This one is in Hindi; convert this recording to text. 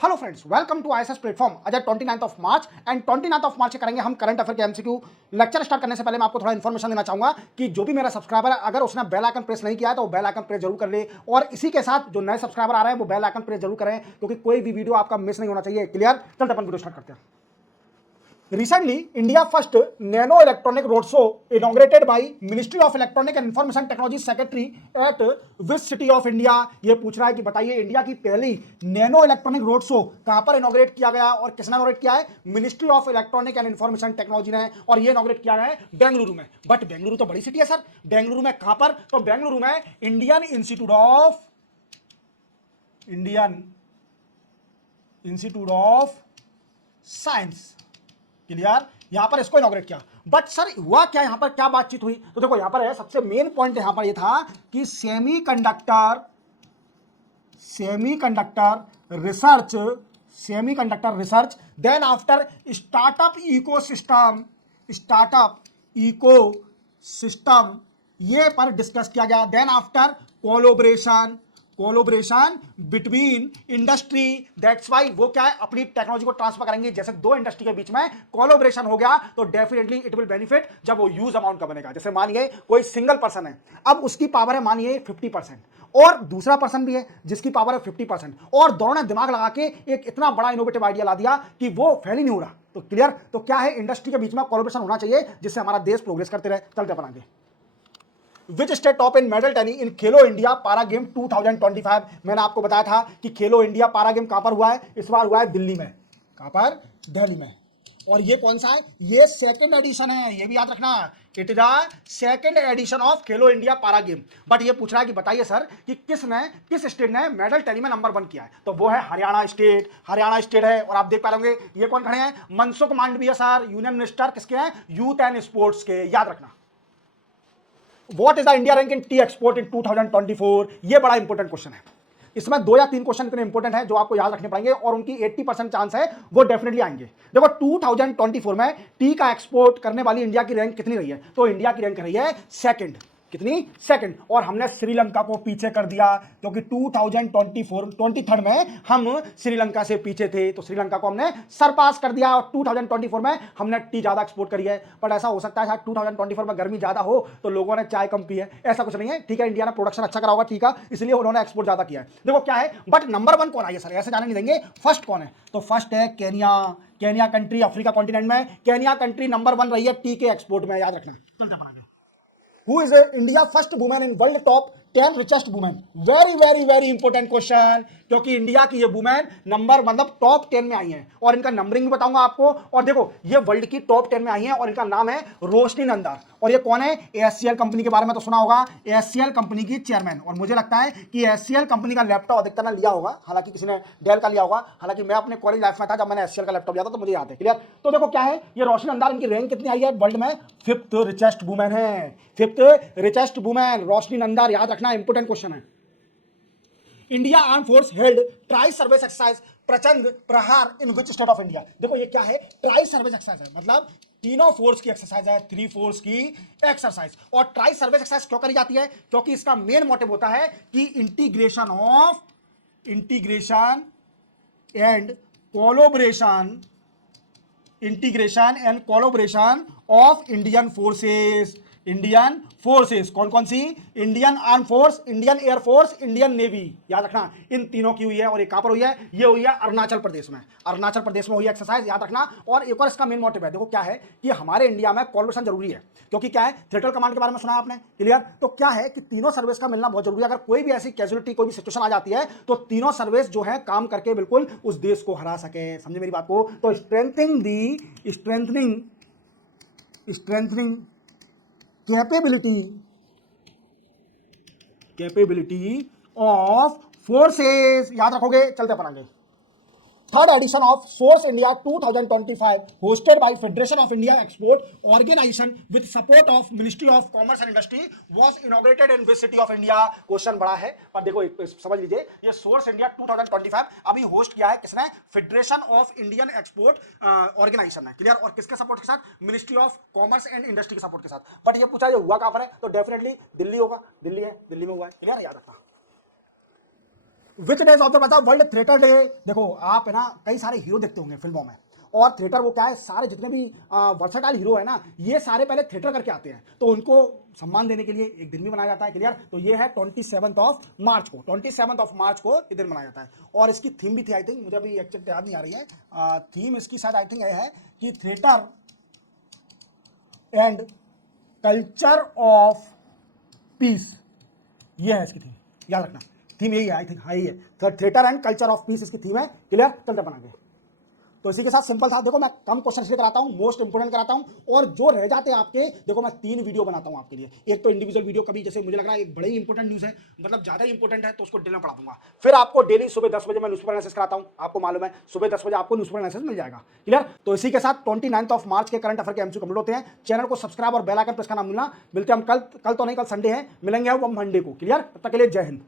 Hello friends, welcome to ISS platform. आज 29 of March and 29 of March करेंगे हम करंट अफेयर के एमसीक्यू। लेक्चर स्टार्ट करने से पहले मैं आपको थोड़ा इन्फॉर्मेशन देना चाहूंगा कि जो भी मेरा सब्सक्राइबर है, अगर उसने बेल आइकन प्रेस नहीं किया है तो बेल आइकन प्रेस जरूर कर ले, और इसी के साथ जो नए सब्सक्राइबर आ रहे हैं वो बेल आइकन प्रेस जरूर करें, क्योंकि कोई भी वीडियो आपका मिस नहीं होना चाहिए। क्लियर? चलते अपन वीडियो स्टार्ट करते हैं। Recently, India first nano electronic roadshow inaugurated by Ministry of Electronic and Information Technology Secretary at which city of India? ये पूछ रहा है कि बताइए इंडिया की पहली नैनो इलेक्ट्रॉनिक रोड शो कहां पर इनॉग्रेट किया गया और किसने इनॉग्रेट किया है? Ministry of electronic and information technology ने, और ये इनॉग्रेट किया गया है बेंगलुरु में। बट बेंगलुरु तो बड़ी सिटी है सर, बेंगलुरु में कहां पर? तो बेंगलुरु में Indian institute of science. Clear? यहां पर इसको इनॉग्रेट किया। बट सर हुआ क्या, यहां पर क्या बातचीत हुई? तो देखो यहां पर है, सबसे मेन पॉइंट यहां पर ये था कि semiconductor research then after startup ecosystem ये पर डिस्कस किया गया। Then after collaboration between industry, that's why वो क्या है, अपनी टेक्नोलॉजी को ट्रांसफर करेंगे। जैसे दो इंडस्ट्री के बीच में कोलोब्रेशन हो गया तो डेफिनेटली इट विल बेनिफिट जब वो यूज अमाउंट का बनेगा। जैसे मानिए कोई सिंगल पर्सन है, अब उसकी पावर है मानिए 50%, और दूसरा पर्सन भी है जिसकी पावर है 50%, और दोनों ने दिमाग लगा के एक इतना बड़ा इनोवेटिव आइडिया ला दिया कि वो फैल ही नहीं हो रहा। तो क्लियर? तो क्या है, इंडस्ट्री के बीच में कोलोब्रेशन होना चाहिए जिससे हमारा देश प्रोग्रेस करते रहे। चलते अपन आगे। Which state top in medal tally in Khelo India पारा गेम 2025? मैंने आपको बताया था कि खेलो इंडिया पारा गेम कहां पर हुआ है? इस बार हुआ है दिल्ली में। कहां पर? दिल्ली में। और ये कौन सा है? ये सेकंड एडिशन है, ये भी याद रखना। It is a second edition of Khelo India पारा गेम। बट ये पूछ रहा है कि बताइए सर कि किस स्टेट ने मेडल टैली में नंबर 1 किया है? तो वो है हरियाणा स्टेट है। और आप देख पा रहे होंगे ये कौन खड़े हैं? Mansukh Mandaviya sir, union minister किसके हैं? यूथ एंड स्पोर्ट्स के। याद रखना। What is the India rank in T export इन 2024? ये बड़ा इंपॉर्टेंट क्वेश्चन है। इसमें 2 या 3 क्वेश्चन इतने इंपॉर्टेंट हैं जो आपको याद रखने पड़ेंगे, और उनकी 80% चांस है वो डेफिनेटली आएंगे। देखो 2024 में टी का एक्सपोर्ट करने वाली इंडिया की रैंक कितनी रही है? तो इंडिया की रैंक रही है सेकंड। कितनी? सेकंड। और हमने श्रीलंका को पीछे कर दिया, क्योंकि 2023 में हम श्रीलंका से पीछे थे, तो श्रीलंका को हमने सरपास कर दिया, और 2024 में हमने टी ज्यादा एक्सपोर्ट करी है। बट ऐसा हो सकता है शायद 2024 में गर्मी ज्यादा हो तो लोगों ने चाय कम पी है, ऐसा कुछ नहीं है। ठीक है, इंडिया ने प्रोडक्शन अच्छा करा होगा, ठीक है, इसलिए उन्होंने एक्सपोर्ट ज्यादा किया है। देखो क्या है, बट नंबर 1 कौन आई है सर? ऐसे जाने नहीं देंगे। फर्स्ट कौन है? तो फर्स्ट है केनिया कंट्री, अफ्रीका कॉन्टिनेंट में केनिया कंट्री नंबर 1 रही है टी के एक्सपोर्ट में। याद रखना। चलते अपन आगे। Who is India first woman in world top 10 richest women? Very important question, क्योंकि इंडिया की ये वुमेन नंबर मतलब टॉप 10 में आई हैं, और इनका नंबरिंग भी बताऊंगा आपको। और देखो ये वर्ल्ड की टॉप 10 में आई हैं, और इनका नाम है रोशनी नंदा। और ये कौन है? एएससीएल कंपनी के बारे में तो सुना होगा, एएससीएल कंपनी की चेयरमैन। और मुझे लगता है कि एएससीएल कंपनी का लैपटॉप अधिकतर ने लिया होगा, हालांकि किसी ने डेल का लिया होगा। हालांकि मैं अपने कॉलेज लाइफ में था जब मैंने एएससीएल का लैपटॉप लिया था, तो मुझे याद है। क्लियर? तो देखो क्या है, ये रोशनी नंदा, इनकी रैंक कितनी आई है वर्ल्ड में? 5th रिचेस्ट वुमेन है। 5th रिचेस्ट वुमेन रोशनी नंदा। याद रखना, इंपोर्टेंट क्वेश्चन है। India arm force held tri service exercise प्रचंड प्रहार इन विच स्टेट ऑफ इंडिया? देखो ये क्या है, ट्राई सर्विस एक्सरसाइज है, मतलब तीनों फोर्स की एक्सरसाइज है, 3 फोर्स की एक्सरसाइज। और ट्राई सर्विस एक्सरसाइज क्यों करी जाती है? क्योंकि इसका मेन मोटिव होता है कि and collaboration integration and collaboration of Indian forces. कौन कौन सी? Indian arm force, Indian air force, Indian navy. याद रखना, इन तीनों की हुई है। और ये कहां पर हुई है? ये हुई है अरुणाचल प्रदेश में। अरुणाचल प्रदेश में हुई एक्सरसाइज, याद रखना। और एक और इसका मेन मोटिव है, देखो क्या है कि हमारे इंडिया में कोलोब्रेशन जरूरी है, क्योंकि क्या है, थ्रेटल कमांड के बारे में सुना आपने? क्लियर? तो क्या है कि तीनों सर्विस का मिलना बहुत जरूरी है। अगर कोई भी ऐसी कैजुअलिटी, कोई भी सिचुएशन आ जाती है, तो तीनों सर्विस जो है काम करके बिल्कुल उस देश को हरा सके। समझे मेरी बात को? तो स्ट्रेंथनिंग कैपेबिलिटी ऑफ फोर्सेस। याद रखोगे। चलते अपन आगे। Third edition of source India 2025 hosted by federation of India export organisation with support of ministry of commerce and industry was inaugurated in which city of India? Question बड़ा है, पर देखो समझ लीजिए, ये सोर्स इंडिया 2025 अभी होस्ट किया है किसने? Federation of Indian export organisation है। क्लियर? और किसके सपोर्ट के साथ? Ministry of commerce and industry के सपोर्ट के साथ। बट ये पूछा, ये हुआ कहां पर है? तो डेफिनेटली दिल्ली होगा। दिल्ली है, दिल्ली में हुआ है। क्लियर? याद रखना। विच डेज ऑफ द बता वर्ल्ड थिएटर डे। देखो आप है ना कई सारे हीरो देखते होंगे फिल्मों में, और थिएटर वो क्या है, सारे जितने भी वर्सेटाइल हीरो है ना, ये सारे पहले थिएटर करके आते हैं, तो उनको सम्मान देने के लिए एक दिन भी मनाया जाता है। क्लियर? तो ये है 27 ऑफ मार्च को, 27 ऑफ मार्च को ये दिन मनाया जाता है। और इसकी थीम भी थी, आई थिंक, मुझे अभी एग्जैक्ट याद नहीं आ रही है, थीम इसकी शायद आई थिंक ये है कि theatre and culture of peace. ये है इसकी थीम, याद रखना, थीम यही है आई थिंक, हाँ यही है, theatre and culture of peace इसकी थीम है। क्लियर? चलते बनाएंगे। तो इसी के साथ सिंपल था। देखो मैं कम क्वेश्चन इसलिए कराता हूं, मोस्ट इंपोर्टेंट कराता हूं, और जो रह जाते हैं आपके, देखो मैं 3 वीडियो बनाता हूं आपके लिए। एक तो इंडिविजुअल वीडियो, कभी जैसे मुझे लग रहा है एक बड़े ही इंपॉर्टेंट न्यूज़ है, मतलब ज़्यादा इंपॉर्टेंट है, तो उसको डिटेल में पढ़ा दूंगा। फिर आपको डेली सुबह 10 बजे मैं न्यूज़पेपर एनालिसिस कराता हूं, आपको मालूम है सुबह 10 बजे आपको न्यूज़पेपर एनालिसिस मिल जाएगा। क्लियर? तो इसी के साथ 29 ऑफ मार्च के करंट अफेयर के एमसीक्यू कंप्लीट होते हैं। चैनल को सब्सक्राइब और बेल आइकन प्रेस करना ना भूलना। मिलते हैं हम कल तो नहीं, कल संडे है, मिलेंगे हम मंडे को। क्लियर? तब तक के लिए जय हिंद।